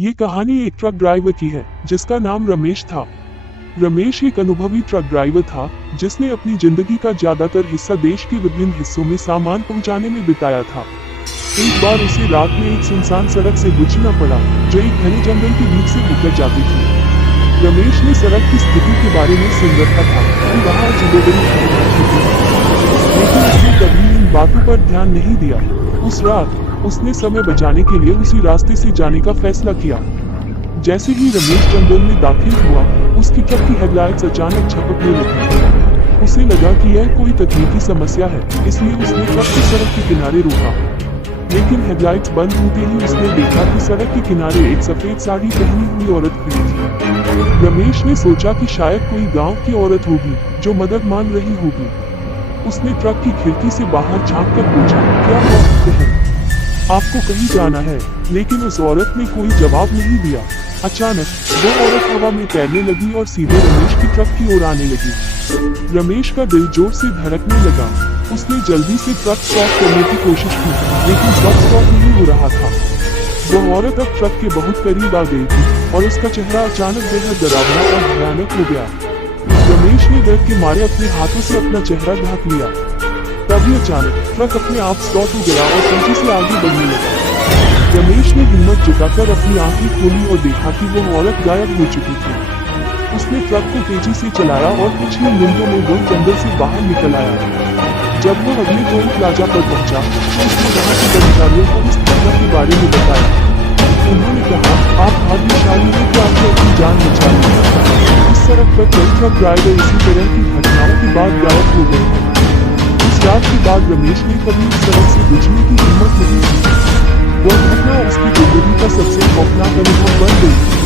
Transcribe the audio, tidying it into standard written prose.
ये कहानी एक ट्रक ड्राइवर की है जिसका नाम रमेश था। रमेश एक अनुभवी ट्रक ड्राइवर था जिसने अपनी जिंदगी का ज्यादातर हिस्सा देश के विभिन्न हिस्सों में सामान पहुंचाने में बिताया था। एक बार उसे रात में एक सुनसान सड़क से गुजरना पड़ा जो एक घने जंगल के बीच से होकर जाती थी। रमेश ने सड़क की स्थिति के बारे में सुन रखा था कि वहाँ अजीबोगरीब घटनाएं होती हैं, लेकिन उसने कभी इन बातों पर ध्यान नहीं दिया। उस रात उसने समय बचाने के लिए उसी रास्ते से जाने का फैसला किया। जैसे ही रमेश जंगल में दाखिल हुआ, उसकी ट्रक की हेडलाइट्स अचानक झपकने लगी। उसे लगा कि यह कोई तकनीकी समस्या है, इसलिए उसने ट्रक को सड़क के किनारे रोका। लेकिन हेडलाइट्स बंद होते ही उसने देखा कि सड़क के किनारे एक सफेद साड़ी पहनी हुई औरत खड़ी थी। रमेश ने सोचा कि शायद कोई गांव की औरत होगी जो मदद मांग रही होगी। उसने ट्रक की खिड़की से बाहर झांक कर पूछा, क्या आप हैं? आपको कहीं जाना है? लेकिन उस औरत ने कोई जवाब नहीं दिया। अचानक वो औरत हवा में तैरने लगी और सीधे रमेश की ट्रक की ओर आने लगी। रमेश का दिल जोर से धड़कने लगा। उसने जल्दी से ट्रक स्टॉप करने की कोशिश की, लेकिन ट्रक स्टॉप नहीं हो रहा था। वो औरत अब ट्रक के बहुत करीब आ गई थी और उसका चेहरा अचानक बेहद डरावना और भयानक हो गया। रमेश ने डर के मारे अपने हाथों से अपना चेहरा ढक लिया। तभी अचानक ट्रक अपने आप स्टॉप हो गया और तेजी से आगे बढ़ने लगा। रमेश ने हिम्मत जुटाकर अपनी आंखें खोली और देखा कि वो औरत गायब हो चुकी थी। उसने ट्रक को तेजी से चलाया और कुछ ही मिनटों में वो जंगल से बाहर निकल आया। जब वो अगले टोल प्लाजा पर पहुंचा, तो उसने वहां के कर्मचारियों को इस घटना के बारे में बताया। उन्होंने कहा, आप भाग्यशाली हैं कि आपने अपनी जान बचा ली। इस सड़क पर कई ट्रक ड्राइवर इसी तरह की घटनाओं के बाद गायब हो गए हैं। उस रात के बाद रमेश ने कभी इस सड़क से गुजरने की हिम्मत नहीं की। वो घटना उसकी जिंदगी का सबसे खौफनाक अनुभव बन गई।